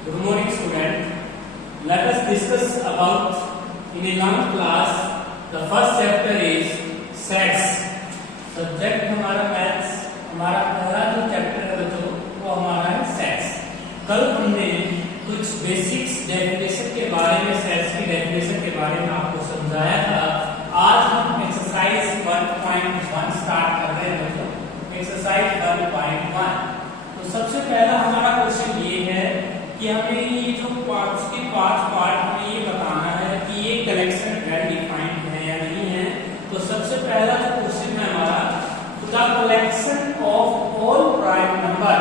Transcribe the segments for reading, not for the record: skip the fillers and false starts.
Good morning, student. Let us discuss about in 11th class. The first chapter is sets. Subject हमारा maths, हमारा पहला जो chapter है बच्चों वो हमारा है सेट्स. कल हमने कुछ बेसिक्स डेफिनेशन के बारे में, सेट्स की डेफिनेशन के बारे में आपको समझाया था. आज हम एक्सरसाइज 1.1 स्टार्ट कर रहे हैं बच्चों. एक्सरसाइज 1.1. तो सबसे पहला हमारा क्वेश्चन ये है कि हमें ये जो पांच पार्ट हमें ये बताना है कि ये कलेक्शन वेल डिफाइंड है या नहीं है. तो सबसे पहला जो क्वेश्चन है हमारा, the collection of all prime number.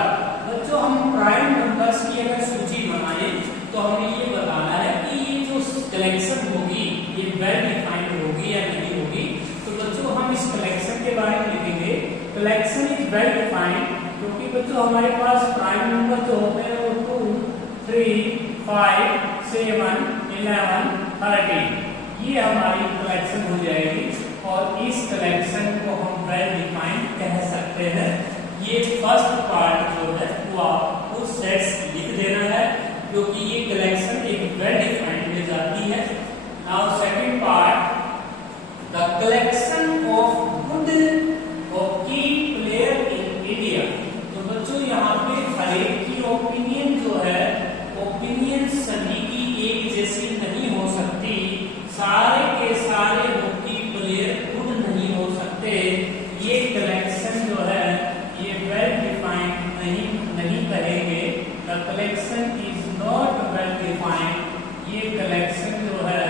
बच्चों हम प्राइम नंबर्स की अगर सूची बनाए तो हमें ये बताना है कि ये जो कलेक्शन होगी ये वेल डिफाइंड होगी या नहीं होगी. तो बच्चों हम इस कलेक्शन के बारे में लिखेंगे कलेक्शन इज वेल डिफाइंड, क्योंकि बच्चों हमारे पास प्राइम नंबर जो होते हैं वो 2, 3, 5, 7, 11, 13 ये हमारी कलेक्शन हो जाएगी. और इस कलेक्शन को हम वेल डिफाइंड कह सकते हैं. ये फर्स्ट पार्ट जो है वो आपको सेट्स लिख देना है, क्योंकि ये कलेक्शन एक वेल डिफाइंड में जाती है. Now second part, the collection of good hockey player in India. तो बच्चों यहाँ पे हर एक की ओपिनियन जो है, ओपिनियन सभी की एक जैसी नहीं हो सकती. सारे के सारे हॉकी प्लेयर गुड नहीं हो सकते. ये कलेक्शन जो है ये वेल डिफाइंड नहीं कहेंगे. The collection is not well defined. ये कलेक्शन जो है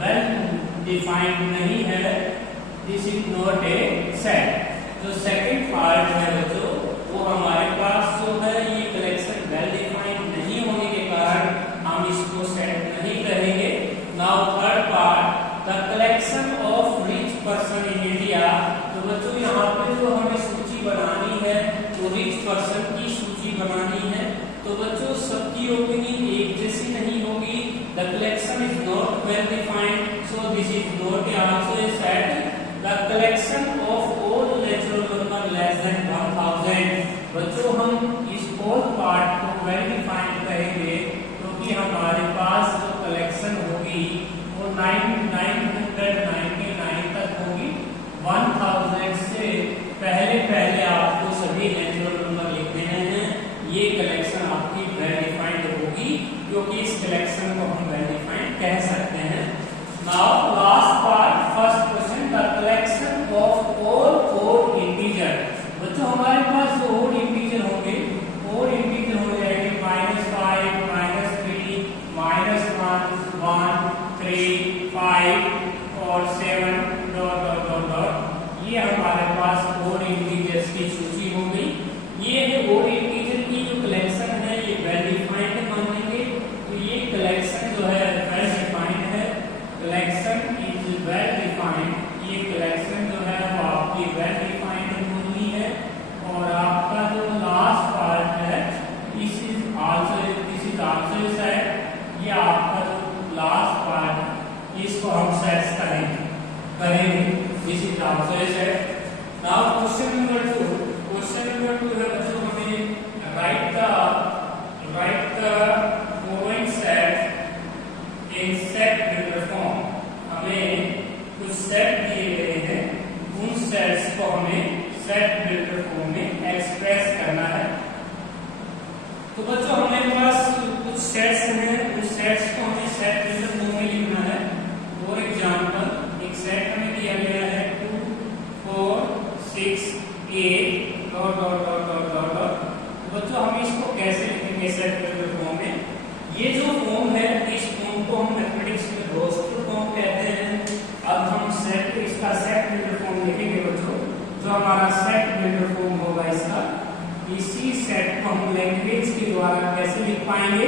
वेल डिफाइंड नहीं है. This is not a set. जो सेकंड पार्ट है बच्चों वो हमारे पास जो है ये कलेक्शन वेल डिफाइंड नहीं होने के कारण हम इसको सेट नहीं करेंगे. Now third part, the collection of rich person in India. तो बच्चों यहाँ पे जो हमें सूची बनानी है वो रिच पर्सन की सूची बनानी है. तो बच्चों सबकी ओपिनियन एक जैसी नहीं होगी. The collection is not well defined, so this is not also a set. The collection of all natural number less than 1000. बच्चों हम इस होल पार्ट को वेल डिफाइंड कहेंगे, क्योंकि हमारे पास जो कलेक्शन होगी वो 999 तक होगी. 1000 से पहले आपको सभी नेचुरल नंबर लिख देने हैं. ये कलेक्शन आपकी वेल डिफाइंड होगी, क्योंकि इस कलेक्शन को हम वेल डिफाइंड कह सकते हैं. Now last part, first question, the collection of all odd integer. बच्चों हमारे पास जो ओड इंटीजर होंगे, ओड इंटीजर हो जाएंगे -5, -3, -1, 3, 5 और 7 डॉट. ये हमारे पास ओड इंटीजर्स की सूची हो गई. ये है ओड इंटीजर की जो कलेक्शन है ये वेल डिफाइंड मानेंगे. तो ये कलेक्शन जो है वेल डिफाइंड है. Collection is well defined. ये कलेक्शन जो है वो आपकी वेल डिफाइंड होनी है. और आपका जो लास्ट पार्ट है दिस इज आल्सो सेट. ये आपका जो लास्ट पार्ट इसको हम सेट्स करेंगे. This is also a set. Now question number 2. Question number 2 है बच्चों हमें right the following set in set builder form. हमें कुछ सेट दिए गए हैं, उन सेट्स को हमें सेट बिल्डर फॉर्म में एक्सप्रेस करना है. तो बच्चों हमारे पास कुछ सेट्स हैं, उन सेट्स को हमें सेट बिल्डर फॉर्म में लिखना है. फॉर एग्जांपल एक सेट हमें दिया गया है 2, 4, 6, 8 डॉट. बच्चों हम इसको कैसे लिखेंगे सेट बिल्डर फॉर्म में? ये जो फॉर्म है इस फॉर्म को हम मैथमेटिक्स में रोस्टर फॉर्म कहते हैं. अब हम सेट इसका सेट बिल्डर फॉर्म लिखेंगे बच्चों. जो हमारा सेट बिल्डर फॉर्म होगा इसका, इसी सेट को हम लैंग्वेज के द्वारा कैसे लिख पाएंगे?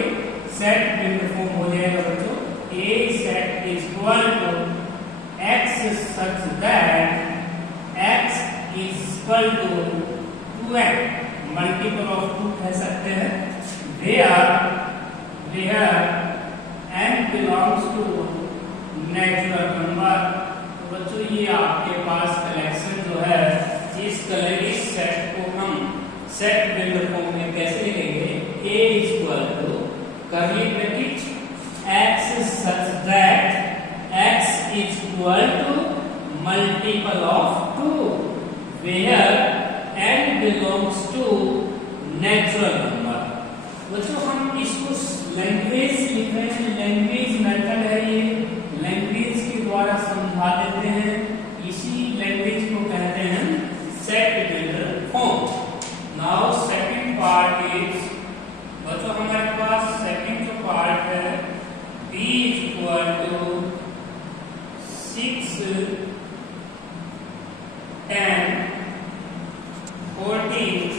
सेट बिल्डर फॉर्म हो जाएगा बच्चों A set is equal to x such that x is equal to 2x multiple of 2 कह सकते हैं. where n belongs to natural number. तो बच्चों ये आपके पास कलेक्शन जो है इस सेट को हम सेट बिल्डर फॉर्म में कैसे लिखेंगे? a equal to curly bracket x such that x is equal to multiple of 2 where n belongs to natural number। बच्चों हम इसको लैंग्वेज लिख रहे हैं, लैंग्वेज मेथड है ये, लैंग्वेज के द्वारा समझा देते हैं, इसी लैंग्वेज को कहते हैं set builder form. Now second part is, बच्चों हमारे पास सेकंड जो पार्ट है b इज इक्वल टू 6 10 14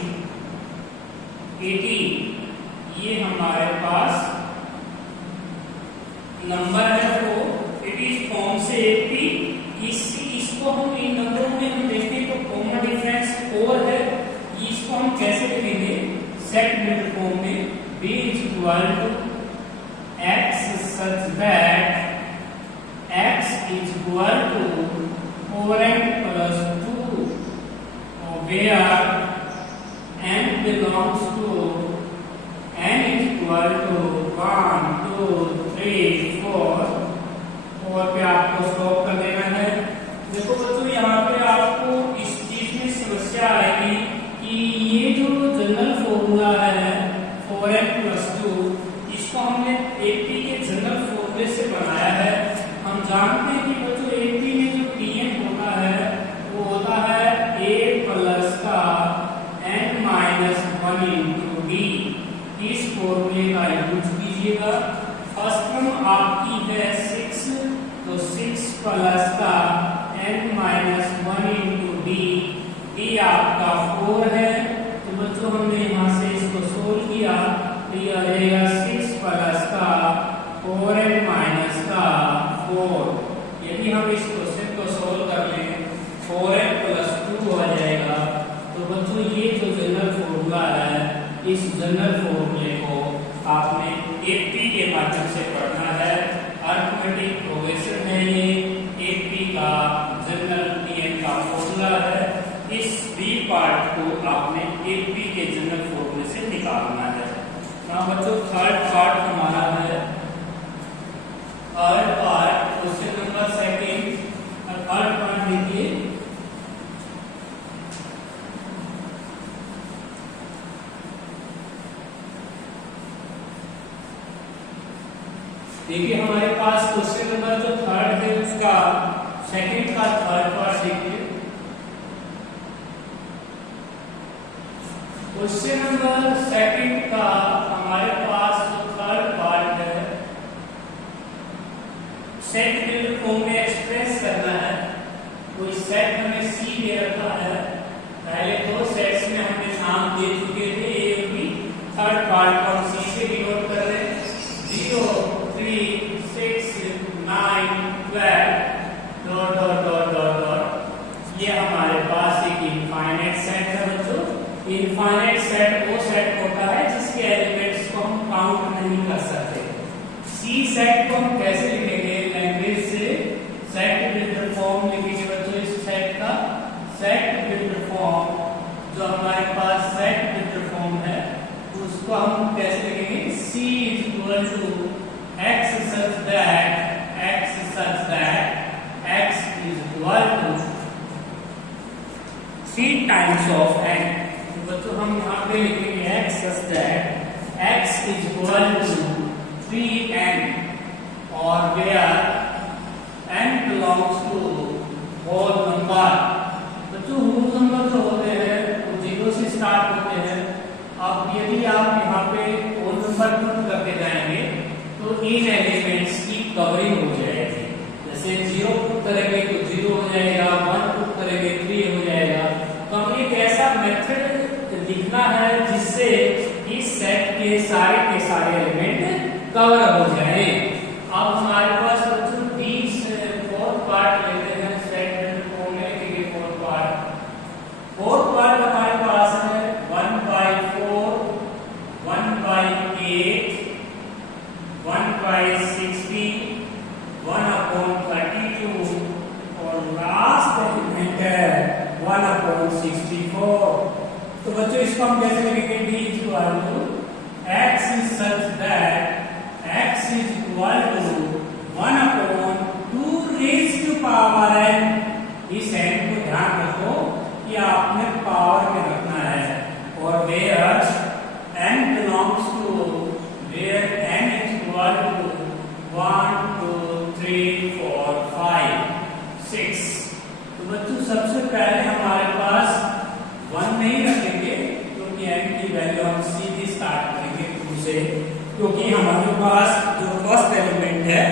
18, ये हमारे पास नंबर है वो इट इज फॉर्म से 80। इसको हम इन नंबरों में हम देखें तो कॉमन डिफरेंस 4 है, इसको हम कैसे लिखेंगे सेट बिल्डर फॉर्म में b is equal to x such that x is equal to 4n plus 2 where n belongs to n is equal to 1 2 3 4 पे आपको स्टॉप कर देना है। देखो बच्चों यहाँ पे आपको इस चीज में समस्या आएगी कि ये जो जनरल फॉर्मूला है 4n plus 2, इसको हमने 80 के जनरल फॉर्मूले से बनाया है। हम जानते हैं कि बच्चों 80 में जो tn होता है वो होता है a प्लस का n माइनस 1 इंटू d। इस फॉर्मूले का यूज कीजिएगा। फर्स्ट टर्म आपकी है 6, तो 6 प्लस का n minus 1 into d, d आपका 4 है। तो बच्चों हमने यहाँ से इसको सोल्व किया तो यह रहेगा 6 प्लस का 4n माइनस का 4। यदि हम इस क्वेश्चन को सोल्व कर लें 4n प्लस 2 हो जाएगा। तो बच्चों ये जो जनरल फॉर्मूला है, इस जनरल फॉर्मूले को आपने 80 के माध्यम से पढ़ना है। अरिथमेटिक प्रोग्रेशन है ये, 80 का जनरल tn का फॉर्मूला है। इस बी पार्ट को आपने 80 के जनरल फॉर्मूले से निकालना है। ना बच्चों थर्ड पार्ट हमारा है, third part question number second. Third part देखिए, देखिए हमारे पास क्वेश्चन नंबर जो थर्ड है उसका सेकंड का थर्ड पार्ट देखिए। क्वेश्चन नंबर सेकंड का हमारे पास जो थर्ड पार्ट है, सेट बिल्डर फॉर्म में एक्सप्रेस करना है। कोई सेट हमें सी दे रखा है, पहले दो सेट्स में हमने नाम दे चुके थे ए और बी। थर्ड पार्ट को हम सी से डिनोट कर रहे हैं 0 3 6 9 12 dot dot dot dot dot. ये हमारे पास एक इनफाइनाइट सेट है बच्चों। इनफाइनाइट सेट वो सेट होता है जिसके एलिमेंट्स को हम काउंट नहीं कर सकते। सी सेट को हम कैसे लिखेंगे लैंग्वेज से, सेट बिल्डर फॉर्म लिखेंगे बच्चों। इस सेट का सेट बिल्डर फॉर्म जो हमारे पास सेट बिल्डर फॉर्म है उसको हम कैसे लिखेंगे, C is equal to x such that x is equal to 3 times of n। तो बच्चों हम यहाँ पे लिखेंगे x such that x is equal to 3n और where n belongs to whole number। बच्चों whole number जो होते हैं वो 0 से स्टार्ट होते हैं। अब यदि आप यहाँ पे whole number पुट करते जाएंगे तो इन एलिमेंट्स की कवरिंग हो जाएगी। जैसे 0 पुट करेंगे तो 0 हो जाएगा, 1 पुट करेंगे 3 हो जाएगा। तो हमें एक ऐसा मेथड लिखना है जिससे इस सेट के सारे एलिमेंट कवर हो जाए। अब हमारे पास बच्चों 4th पार्ट लेते हैं, सेट बिल्डर फॉर्म में लिखेंगे 4th पार्ट। 4th पार्ट हमारे पास है 1/4 1/8 1/60 1/32 और लास्ट एलिमेंट है 1/64। तो बच्चों इसको हम कैसे लिखेंगे, d equal to x such that equal to 1 upon 2 raise to power n। इस n को ध्यान रखो कि आपने पावर में रखना है, और where n belongs to, where n is equal to 1 2 3 4 5 6। तो बच्चों सबसे पहले हमारे पास 1 नहीं रखेंगे, क्योंकि n की वैल्यू हम सीधी स्टार्ट करेंगे 2 से, क्योंकि हमारे पास जो फर्स्ट एलिमेंट है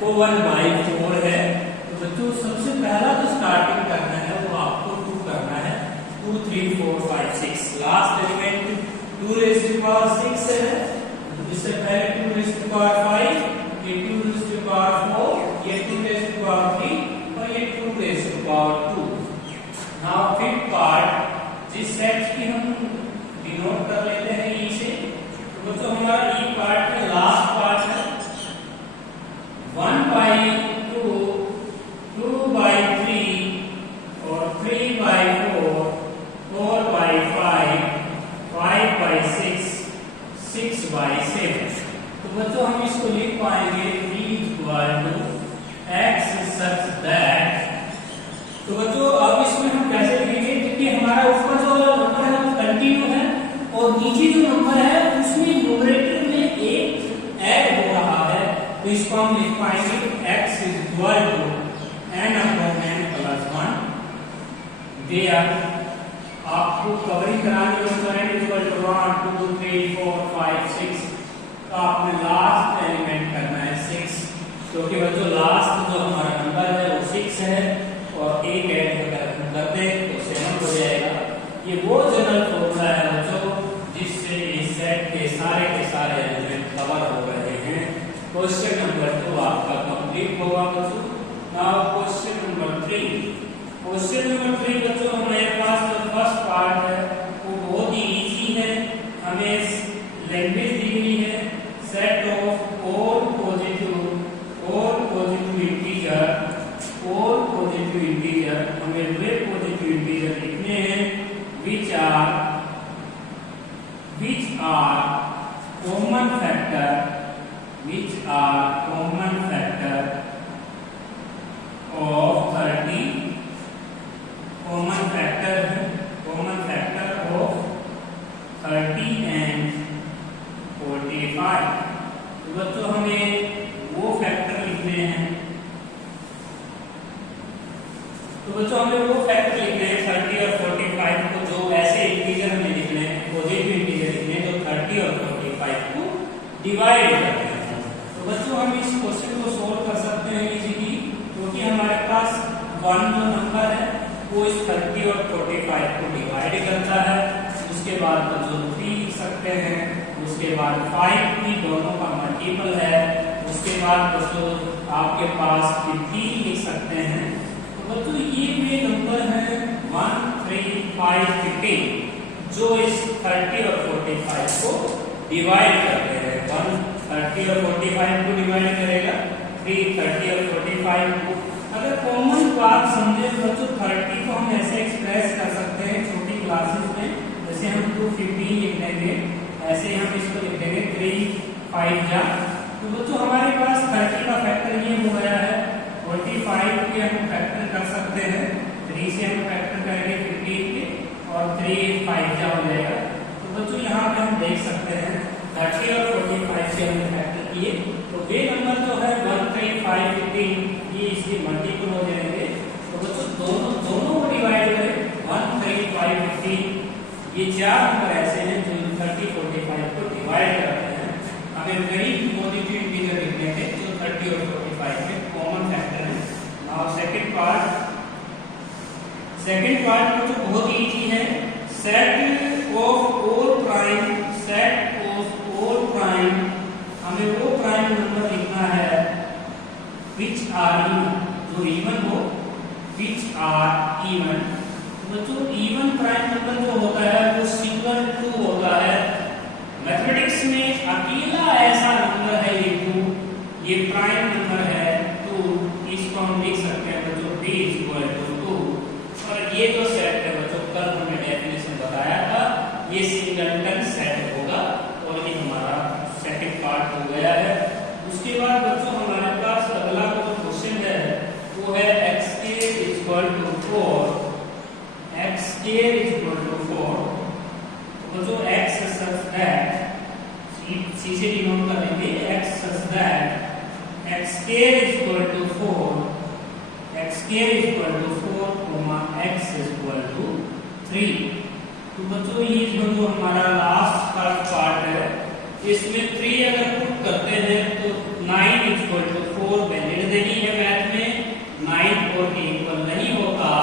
वो 1/4 है। तो बच्चों सबसे पहला जो स्टार्टिंग करना है वो आपको 2 करना है, 2 3 4 5 6। Last element 2 raise to power 6 है, इससे पहले 2 रेज़ टू पावर 5, ये 2 रेज़ टू पावर 4, ये 2 रेज़ टू पावर 3 और ये 2 raise to power 2। Now fifth part, जिस सेट की हम डिनोट कर लेते हैं ई से, तो बच्चों हमारा ई पार्ट में लास्ट पार्ट है 1/2, 2/3 और 3/4, 4/5, 5/6, 6/7। तो बच्चों हम इसको लिख पाएंगे x such that। तो बच्चों अब इसमें हम कैसे लिखेंगे, क्योंकि हमारा ऊपर जो नंबर है वो कंटिन्यू है और नीचे जो नंबर है उसमें न्यूमरेटर में एक ऐड हो रहा है, तो इसको हम लिख पाएंगे x is equal to n upon n plus 1। There आपको कवरिंग करानी है, तो n इक्वल टू 1 2 3 4 5 6, तो आपने लास्ट एलिमेंट करना है 6, क्योंकि बच्चों लास्ट जो हमारा नंबर है वो 6 है और एक ऐड अगर हम करते हैं तो 7 हो जाएगा। ये वो जनरल फॉर्मूला है बच्चों जिससे इस सेट के सारे एलिमेंट कवर हो रहे हैं। क्वेश्चन नंबर 2 आपका कंप्लीट होगा बच्चों। Now question number 3। Question number 3 बच्चों हमारे पास जो फर्स्ट पार्ट है वो बहुत ही इजी है। हमें लैंग्वेज दी हुई है, set of all positive integer, हमें वे पॉजिटिव इंटीजर लिखने हैं which are common factor of 30, common factor of 30 and 45। तो बच्चों हमें वो फैक्टर लिखने हैं, तो बच्चों हमें वो फैक्टर लिखने हैं 30 और 45 को, जो ऐसे इंटीजर हमें लिखने हैं, पॉजिटिव इंटीजर लिखने हैं, तो 30 और 45 को डिवाइड करते हैं। तो बच्चों हम इस क्वेश्चन को सोल्व कर सकते हैं इजीली, क्योंकि हमारे पास 1 जो नंबर है वो इस 30 और 45 को डिवाइड करता है। उसके बाद बच्चों 3 लिख सकते हैं, उसके बाद 5 भी दोनों का मल्टीपल है, उसके बाद बच्चों आपके पास 3 लिख सकते हैं। तो बच्चों ये वे नंबर है 1 3 5 15 जो इस 30 और 45 को डिवाइड करते हैं। 1 30 और 45 को डिवाइड करेगा, 3 30 और 45 को। अगर कॉमन बात समझे बच्चों 30 को हम ऐसे एक्सप्रेस कर सकते हैं छोटी क्लासेस में, जैसे हम 215 लिख देंगे, ऐसे हम इसको लिख देंगे 3 5 जा। तो बच्चों हमारे पास 30 का फैक्टर ये हो गया है, 45 के हम फैक्टर कर सकते हैं, 3 से हम फैक्टर करेंगे 15 के और 3 5 जा हो जाएगा। तो बच्चों यहाँ पे हम देख सकते हैं 30 और 45 से हमने फैक्टर किए, तो वे नंबर जो है 1 3 5 15 ये इसके मल्टीपल हो जाएंगे। तो बच्चों दोनों को डिवाइड करें 1 3 5 15, ये 4 नंबर ऐसे हैं जो 30 45 को डिवाइड करते हैं। हमें कई पॉजिटिव इंटीजर लिखने थे जो 30 और 45 में कॉमन फैक्टर है। नाउ सेकंड पार्ट जो बहुत इजी है, सेट ऑफ ऑल प्राइम, हमें वो प्राइम नंबर लिखना है which are even, जो इवन हो, which are even। बच्चों इवन प्राइम नंबर जो होता है वो सिंगल 2 होता है। मैथमेटिक्स में अकेला ऐसा नंबर है ये 2, ये प्राइम नंबर है 2, इसको हम लिख सकते हैं बच्चों d = 2। और ये जो सेट है बच्चों कल हमने डेफिनेशन बताया था, ये सिंगलटन सेट होगा, और ये हमारा सेकंड पार्ट हो गया है। उसके बाद सी से डिनोट कर लेंगे x such that x square is equal to 4, x square is equal to 4, x is equal to 3। तो बच्चों ये जो हमारा लास्ट का पार्ट है, इसमें 3 अगर पुट करते हैं तो 9 is equal to 4 वैलिड नहीं है मैथ में, 9 4 के इक्वल नहीं होगा,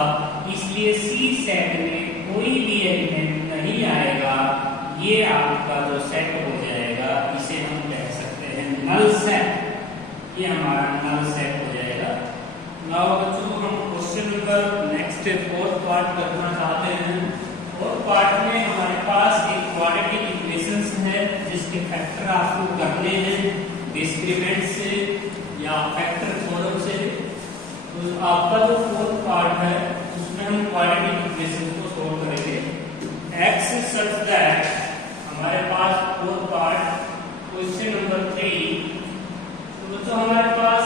इसलिए सी सेट में कोई भी एलिमेंट नहीं आएगा। ये आपका जो सेट हो जाएगा इसे हम कह सकते हैं नल सेट। ये हमारा नल सेट हो जाएगा। नाउ बच्चों हम question number next fourth part करना चाहते हैं। फोर्थ पार्ट में हमारे पास एक क्वाड्रेटिक इक्वेशंस है जिसके फैक्टर आपको करने हैं डिस्क्रिमिनेंट से या फैक्टर थ्योरम से। तो आपका जो फोर्थ पार्ट है उसमें हम क्वाड्रेटिक इक्वेशन को सोल्व करेंगे। x such that हमारे पास फोर्थ पार्ट क्वेश्चन नंबर 3। तो बच्चों हमारे पास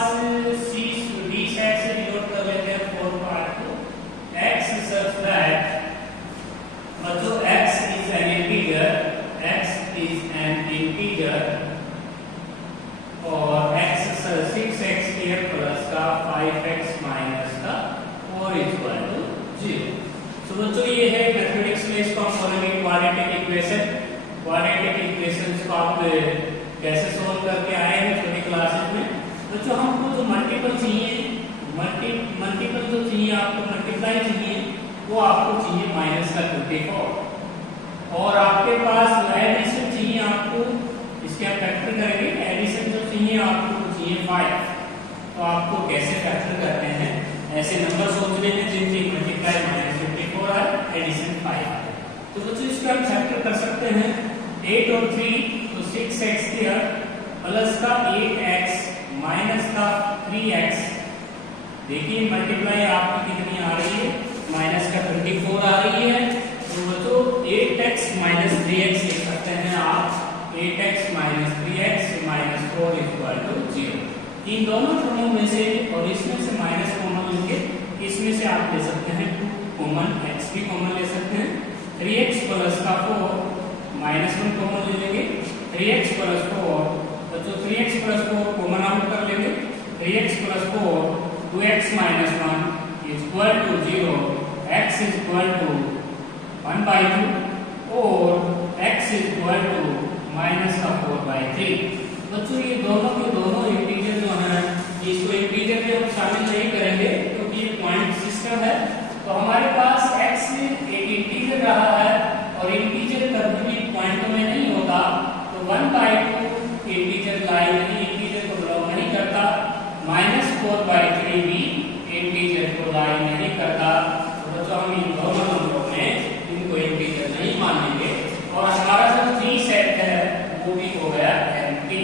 सी डी सेट से डिनोट कर लेते हैं फोर्थ पार्ट को। x such that बच्चों x is an integer, x is an integer और x 6x square प्लस का 5x माइनस का 4 इक्वल टू 0। तो बच्चों ये है मैथमेटिक्स में इसको हम बोलेंगे क्वाड्रेटिक इक्वेशन। क्वाड्रेटिक इक्वेशंस को आप कैसे सोल्व करके आए हैं छोटी क्लासेस में। बच्चों हमको जो मल्टीपल चाहिए, मल्टीपल जो चाहिए आपको मल्टीप्लाई चाहिए वो आपको चाहिए माइनस का 24 और आपके पास एडिशन चाहिए आपको, इसके आप फैक्टर करेंगे। एडिशन जो चाहिए आपको चाहिए 5। तो आपको कैसे फैक्टर करते हैं, ऐसे नंबर सोचने हैं जिनकी मल्टीप्लाई माइनस 54 आए, एडिशन 5 आए। तो बच्चों इसका हम फैक्टर कर सकते हैं 8 और 3 तो 6x स्क्वायर प्लस का 8x माइनस का 3x। देखिए मल्टीप्लाई आपकी कितनी आ रही है, माइनस का 24 आ रही है। तो बच्चों 8x माइनस 3x लिख सकते हैं आप, 8x minus 3x minus 4 equal to 0। इन दोनों टर्मों में से और इसमें से माइनस कॉमन लेंगे, इसमें से आप ले सकते हैं 2 कॉमन, x भी कॉमन ले सकते हैं। 3x प्लस का 4 माइनस 1 कॉमन ले लेंगे। 3x प्लस 4 तो 3x प्लस 4 कॉमन आउट कर लेंगे। 3x plus 4 2x minus 1 equal to 0। x is equal to 1/2 और x is equal to minus का 4/3। बच्चों ये दोनों के दोनों इंटीजर जो हैं इसको इंटीजर में हम शामिल नहीं करेंगे क्योंकि ये पॉइंट सिस्टम है। तो हमारे पास x एक इंटीजर रहा है और इंटीजर कभी भी पॉइंट में नहीं होता, तो 1/2 इंटीजर लाई नहीं, इंटीजर को बिलोंग नहीं करता। माइनस 4/3 भी इंटीजर को लाई नहीं करता। तो बच्चों हम इन दोनों नंबरों में इनको इंटीजर नहीं मानेंगे और हमारा जो 3 सेट है वो भी हो गया एम्प्टी,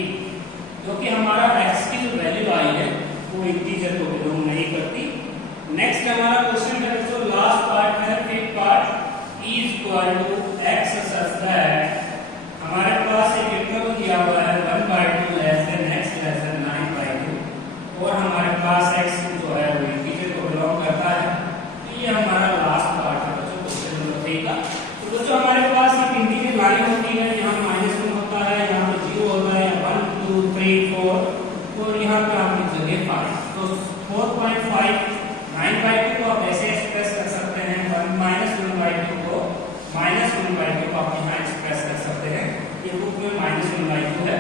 क्योंकि हमारा x की जो वैल्यू आई है वो इंटीजर को बिलोंग नहीं करती। नेक्स्ट हमारा क्वेश्चन है बच्चों लास्ट पार्ट है, fifth part, e equal to x such that हमारे पास एक इंटरवल दिया हुआ है 1/2 less than x less than 9/2 और हमारे पास x जो है वो इंटीजर को बिलोंग करता है। तो ये हमारा लास्ट पार्ट है बच्चों क्वेश्चन नंबर 3 का। तो बच्चों हमारे पास एक इंटीजर लाइन होती है, यहाँ -1 होता है, यहाँ पे 0 होता है, 1 2 3 4 और यहाँ पे आपकी जगह 5। तो 4.5 9/2 को आप ऐसे एक्सप्रेस कर सकते हैं, 1/2 को -1/2 को आप यहाँ एक्सप्रेस कर सकते हैं। ये बुक में -1/2 है।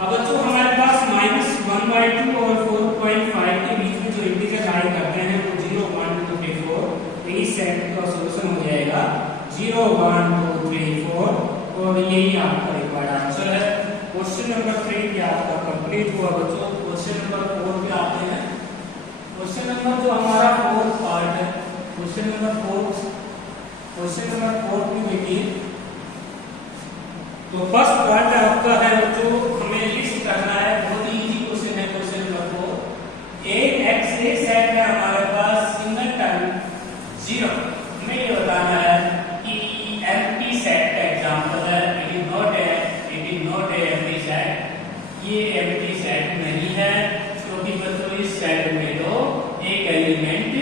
अब बच्चों हमारे पास -1/2 और 4.5 के बीच में जो इंटीजर लाई करते हैं वो 0 1 2 3 4। तो इस सेट का सॉल्यूशन हो जाएगा 0 1 2 3 4 और यही आपका रिक्वायर्ड आंसर है। क्वेश्चन नंबर 3 क्या आपका कंप्लीट हुआ बच्चों। क्वेश्चन नंबर 4 पे आते हैं। क्वेश्चन नंबर जो हमारा 4th पार्ट है, क्वेश्चन नंबर 4 में देखिए तो फर्स्ट पार्ट आपका है जो हमें लिस्ट करना है, बहुत ही इजी क्वेश्चन है। क्वेश्चन नंबर 4 एक x एक सेट है हमारे पास सिंगल टर्म 0। हमें ये बताना है कि एम्प्टी सेट का एग्जांपल है, it is not a empty set. ये एम्प्टी सेट नहीं है क्योंकि बच्चों इस सेट में तो एक एलिमेंट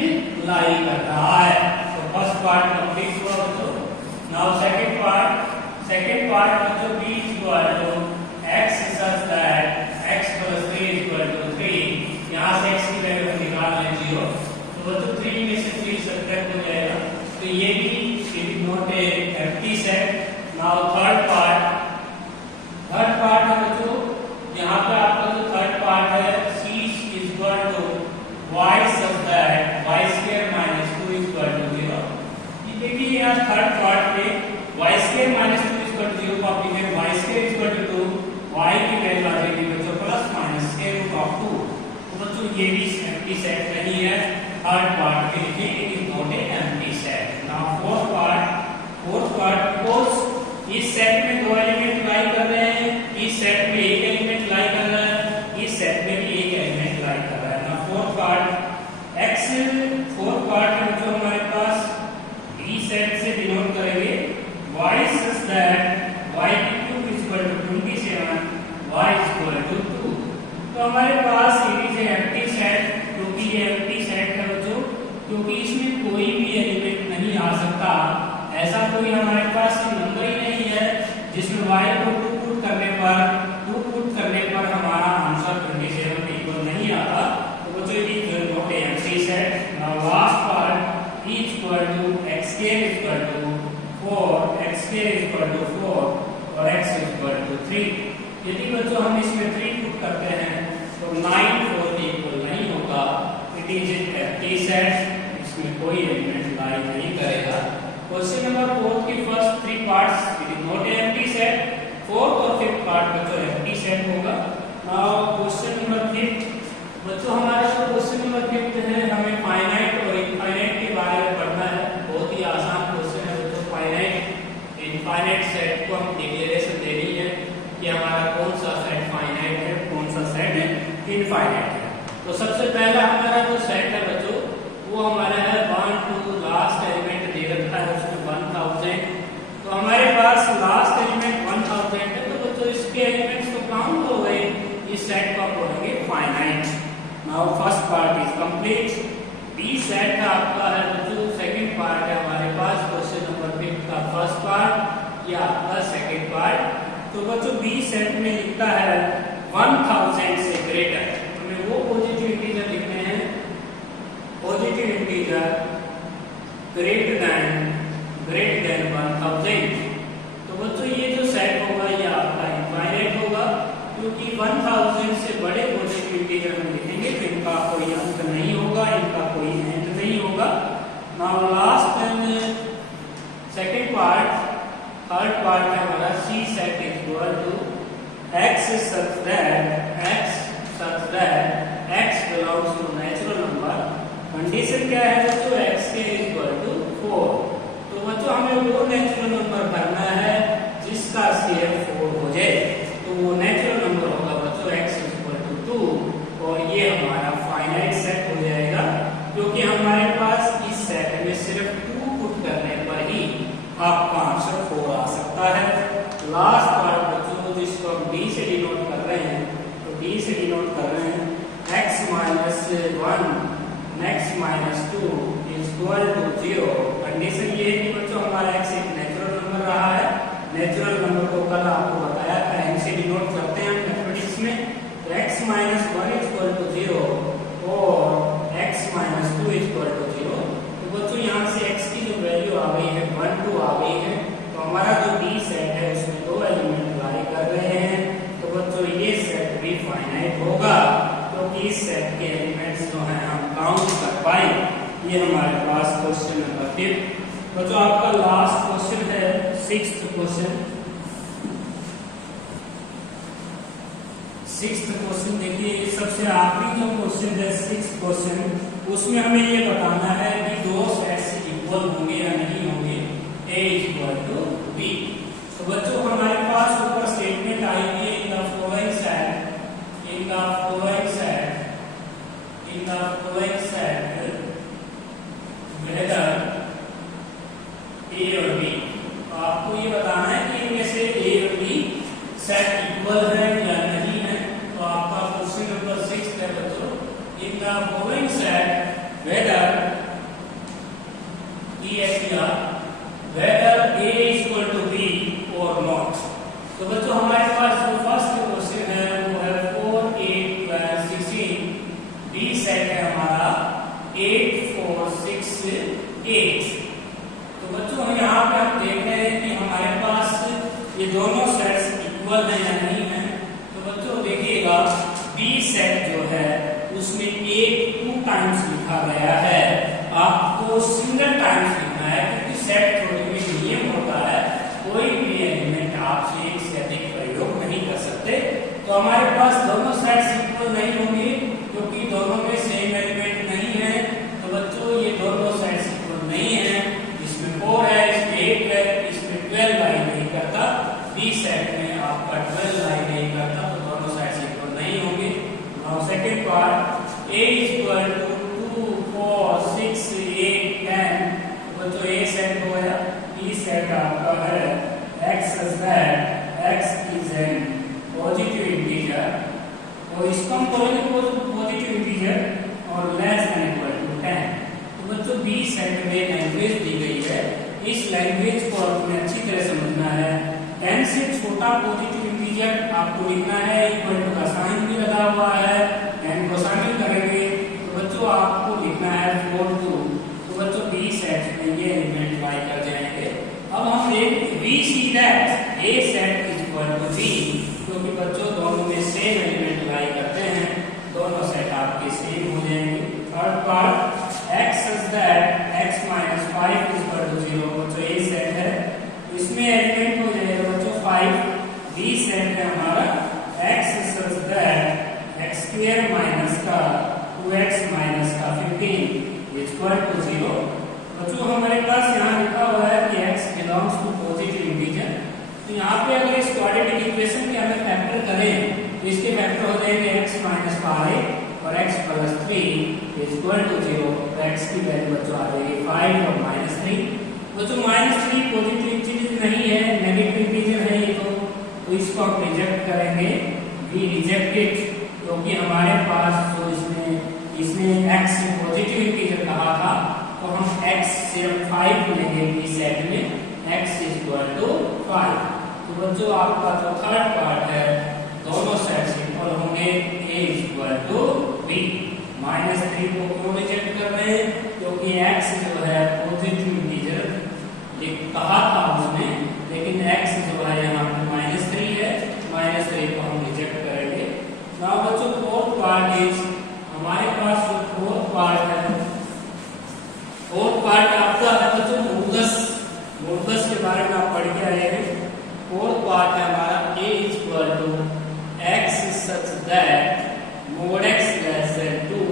लाई कर रहा है। तो फर्स्ट पार्ट कंप्लीट हुआ बच्चों। नाउ सेकंड पार्ट बच्चों b इक्वल टू तो बच्चों ये भी एम्प्टी सेट नहीं है। थर्ड पार्ट के लिए it is not a empty set. Now fourth part because इस सेट में दो एलिमेंट लाई कर रहे हैं, इस सेट में एक एलिमेंट लाई कर रहा है, इस सेट में भी एक एलिमेंट लाई कर रहा है। Now fourth part x, fourth part में जो हमारे पास ई सेट से डिनोट करेंगे y such that y cube is equal to 27, y is equal to 2। तो हमारे पास it is a empty set, क्योंकि ये empty set है बच्चों, क्योंकि इसमें कोई भी एलिमेंट नहीं आ सकता। ऐसा कोई हमारे पास नंबर ही नहीं है जिसमें y को 2 पुट करने पर हमारा आंसर 27 इक्वल नहीं आता। तो बच्चों it is not a empty set। Now last part is equal to x square is equal to 4, x square is equal to 4 और x is equal to 3। यदि बच्चों हम इसमें 3 पुट करते हैं तो 9 4 इक्वल नहीं होगा। इट इज एम्प्टी सेट, इसमें कोई एलिमेंट लाई नहीं करेगा। क्वेश्चन नंबर 4 की first 3 parts it is not empty set, fourth और फिफ्थ पार्ट बच्चों एम्प्टी सेट होगा। नाउ क्वेश्चन नंबर 5 बच्चों, हमारा जो क्वेश्चन नंबर 5 है हमें फाइनाइट और इनफाइनाइट के बारे में पढ़ना है। बहुत ही आसान क्वेश्चन है बच्चों। फाइनाइट इनफाइनाइट सेट को हम डिक्लेरेशन देनी है कि हमारा कौन सा सेट फाइनाइट है, कौन सा सेट इनफाइनाइट है। तो सबसे पहला हमारा जो सेट है बच्चों वो हमारा है 1 2, लास्ट एलिमेंट दे रखा है उसमें 1000। तो हमारे पास लास्ट एलिमेंट 1000 है, तो बच्चों इसके एलिमेंट्स तो काउंट हो गए, इस सेट को आप बोलेंगे finite. Now first part is complete. B set का आपका है बच्चों सेकंड पार्ट है हमारे पास क्वेश्चन नंबर 5 का फर्स्ट पार्ट या आपका सेकंड पार्ट। तो बच्चों बी सेट में लिखता है 1000 से ग्रेटर, हमें वो पॉजिटिव इंटीजर लिखने हैं, पॉजिटिव इंटीजर ग्रेटर देन 1000। तो बच्चों ये जो सेट होगा ये आपका इनफाइनाइट होगा, क्योंकि 1000 से बड़े पॉजिटिव इंटीजर हम लिखेंगे तो इनका कोई अंत नहीं होगा, इनका कोई एंड नहीं होगा। Now last and second part, third part है हमारा C set is equal to x such that x belongs to natural number. Condition क्या है बच्चों, x के इक्वल टू 4। तो बच्चों हमें वो नेचुरल नंबर भरना है जिसका स्केयर 4 हो जाए, तो वो नेचुरल नंबर होगा बच्चों x इक्वल टू 2 और ये हमारा फाइनाइट सेट हो जाएगा, क्योंकि हमारे पास इस सेट में सिर्फ 2 पुट करने पर ही आपका आंसर 4 आ सकता है। लास्ट पार्ट बच्चों जिसको हम d से डिनोट कर रहे हैं, तो d से डिनोट कर रहे हैं x minus 1 x minus 2 is equal to 0। Condition ये है कि बच्चों हमारा x एक नेचुरल नंबर रहा है। नेचुरल नंबर को कल आपको बताया था n से डिनोट करते हैं हम मैथमेटिक्स में, तो x minus 1 is equal to 0 और x minus 2 is equal to 0। तो बच्चों यहाँ से x की जो वैल्यू आ गई है 1 2 आ गई है, तो हमारा जो d सेट है उसमें दो एलिमेंट लाई कर रहे हैं। तो बच्चों ये सेट भी फाइनाइट होगा, क्योंकि इस सेट के एलिमेंट्स जो हैं हम काउंट कर पाए। ये हमारे पास क्वेश्चन नंबर 5। बच्चों आपका लास्ट क्वेश्चन है 6th क्वेश्चन। 6th क्वेश्चन देखिए, सबसे आखिरी जो क्वेश्चन है 6th क्वेश्चन, उसमें हमें ये बताना है कि दो सेट्स इक्वल होंगे या नहीं होंगे, A इक्वल टू B। तो बच्चों हमारे पास ऊपर स्टेटमेंट आई हुई है in the following set whether A और B। तो आपको ये बताना है कि इनमें से A और B सेट इक्वल है या नहीं है। तो आपका क्वेश्चन नंबर 6 है बच्चों, in the following set whether whether A is equal to B or not। तो बच्चों हमारे पास जो फर्स्ट क्वेश्चन है वो है 4 8 12 16। B सेट है हमारा 8 4 6 8। तो बच्चों हम यहाँ पे हम देख रहे हैं कि हमारे पास ये दोनों सेट्स इक्वल है या नहीं है। तो बच्चों देखिएगा B सेट जो है उसमें 8 2 टाइम्स लिखा गया है, आपको सिंगल टाइम्स लिखना है, क्योंकि सेट थ्योरी में नियम होता है कोई भी एलिमेंट आपसे एक से अधिक प्रयोग नहीं कर सकते। तो हमारे पास दोनों सेट्स इक्वल नहीं होंगे, क्योंकि दोनों में सेम एलिमेंट नहीं है, तो बच्चों ये दोनों सेट्स इक्वल नहीं है। इसमें 4 है, इसमें 8 है, इसमें 12 लाई नहीं करता, बी सेट में आपका 12 लाई नहीं करता, तो दोनों सेट्स इक्वल नहीं होंगे। Now second part, a equal to 2 4 6 8 10, तो बच्चों a सेट हो गया, b सेट आपका है x such that x is an positive integer, और इसको हम बोलेंगे पॉजिटिव इंटीजर और लेस देन इक्वल टू 10। तो बच्चों बी सेट में लैंग्वेज दी गई है, इस लैंग्वेज को आपने अच्छी तरह समझना है। 10 से छोटा पॉजिटिव इंटीजर आपको लिखना है, इक्वल टू का साइन भी लगा हुआ है, 10 को शामिल करेंगे तो बच्चों आपको लिखना है 42। तो बच्चों बी सेट में ये एलिमेंट लाई कर जाएंगे। अब हम देख we see that A set is equal to B, क्योंकि बच्चों दोनों में सेम एलिमेंट लाई करते हैं, दोनों सेट आपके सेम हो जाएंगे। Third part, x such that x minus 5 is equal to 0, बच्चों ए सेट है, इसमें एलिमेंट हो जाएगा बच्चों 5। बी सेट है हमारा x such that x square minus का 2x minus का 15 is equal to 0। बच्चों हमारे पास यहाँ लिखा हुआ है कि x belongs to positive integer, तो यहाँ पे अगर इस क्वाड्रेटिक इक्वेशन के हमें फैक्टर करें तो इसके फैक्टर हो जाएंगे x minus 5 और x plus 3 is equal to 0। तो x की वैल्यू बच्चों आ जाएगी 5 और -3। बच्चों -3 पॉजिटिव इंटीजर नहीं है, नेगेटिव इंटीजर है ये, तो इसको हम रिजेक्ट करेंगे, वी रिजेक्ट इट, क्योंकि हमारे पास जो इसने x पॉजिटिव इंटीजर कहा था, तो हम x से 5 लेंगे बी सेट में, x is equal to 5। तो बच्चों आपका जो थर्ड पार्ट है, दोनों सेट्स इक्वल होंगे, a is equal to b। -3 को क्यों रिजेक्ट कर रहे हैं, क्योंकि x जो है पॉजिटिव इंटीजर कहा था उसने, लेकिन x जो है यहाँ पे -3 है, -3 को हम रिजेक्ट करेंगे। नाउ बच्चों फोर्थ पार्ट इज, हमारे पास जो फोर्थ पार्ट है, फोर्थ पार्ट आपका है बच्चों मॉडुलस के बारे में आप पढ़ के आए हैं। फोर्थ पार्ट है हमारा a equal to x such that mod x less than 2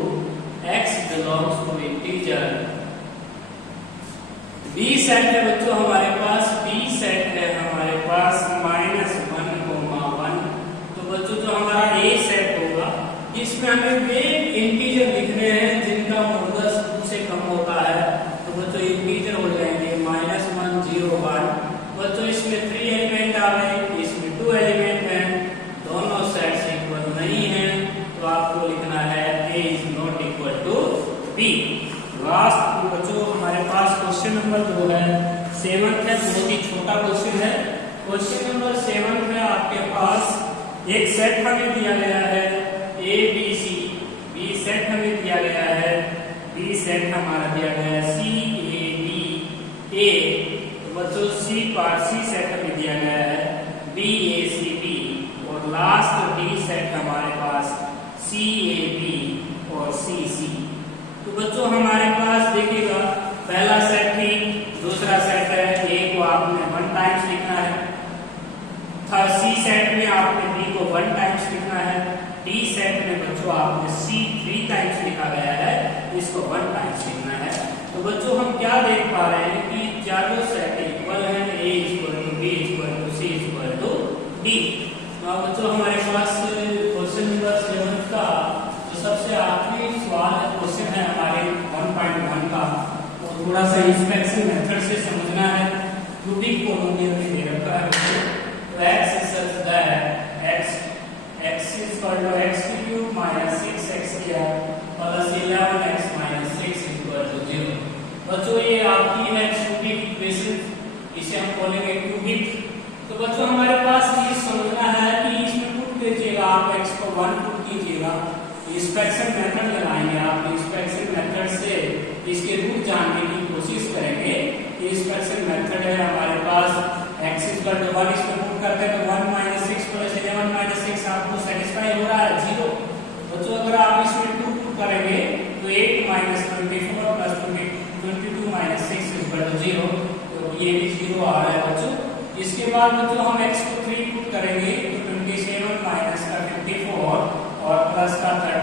x belongs to integer। b set है बच्चों हमारे पास, b सेट है हमारे पास -1, तो बच्चों जो हमारा a सेट होगा, इसमें हमें वे इंटीजर लिखने हैं जिनका मॉडुलस 2 से कम होता है, तो बच्चों इंटीजर हो जाएंगे -1 0 1। बच्चों इसमें 3 एलिमेंट आ गए, इसमें 2 एलिमेंट हैं, दोनों सेट्स इक्वल नहीं है, तो आपको लिखना है a is not equal to b। Last बच्चों हमारे पास क्वेश्चन नंबर 2 है, 7th है, बहुत ही छोटा क्वेश्चन है। क्वेश्चन नंबर 7 में आपके पास एक सेट हमें दिया गया है a b c, b set हमें दिया गया है, b सेट हमारा दिया गया है c a b a, तो बच्चों सी सेट हमें दिया गया है b a c b, और लास्ट d सेट हमारे पास c a b और c c। तो बच्चों हमारे पास देखिएगा, पहला सेट ठीक, दूसरा सेट है, a को आपने 1 टाइम्स लिखना है, सी सेट में आपने b को 1 टाइम्स लिखना है, डी सेट में बच्चों आपने c 3 टाइम्स लिखा गया है, इसको 1 टाइम्स लिखना है। तो बच्चों हम क्या देख पा रहे हैं कि चारों सेट इक्वल हैं, a equal to b equal to c equal to d। तो बच्चों हमारे पास क्वेश्चन नंबर 7 का जो सबसे आखिरी सवाल है, क्वेश्चन है हमारे 1.1 का, तो थोड़ा सा इंस्पेक्शन मेथड से समझना है। क्यूबिक पोलिनोमियल में दे रखा है, तो x is such that x is equal to x cube minus 6x square plus 11x minus 6 is equal to 0। बच्चों ये आपकी है क्यूबिक इक्वेशन, इसे हम बोलेंगे क्यूबिक। तो बच्चों हमारे पास ये समझना है कि इसमें पुट कीजिएगा, आप x को 1 पुट कीजिएगा, इंस्पेक्शन मेथड लगाएंगे आप, इंस्पेक्शन मेथड से इसके रूट जानने की कोशिश करेंगे। इंस्पेक्शन मेथड है हमारे पास x is equal to 1, इसमें पुट करते हैं तो 1 minus 6 plus 11 minus 6 आपको सेटिस्फाई हो रहा है 0। बच्चों अगर आप इसमें 2 पुट करेंगे तो 8 minus 24 plus 22 minus 6 is equal to 0, तो ये भी 0 आ रहा है बच्चों। इसके बाद बच्चों हम x को 3 पुट करेंगे तो 27 minus का 54 और प्लस का 30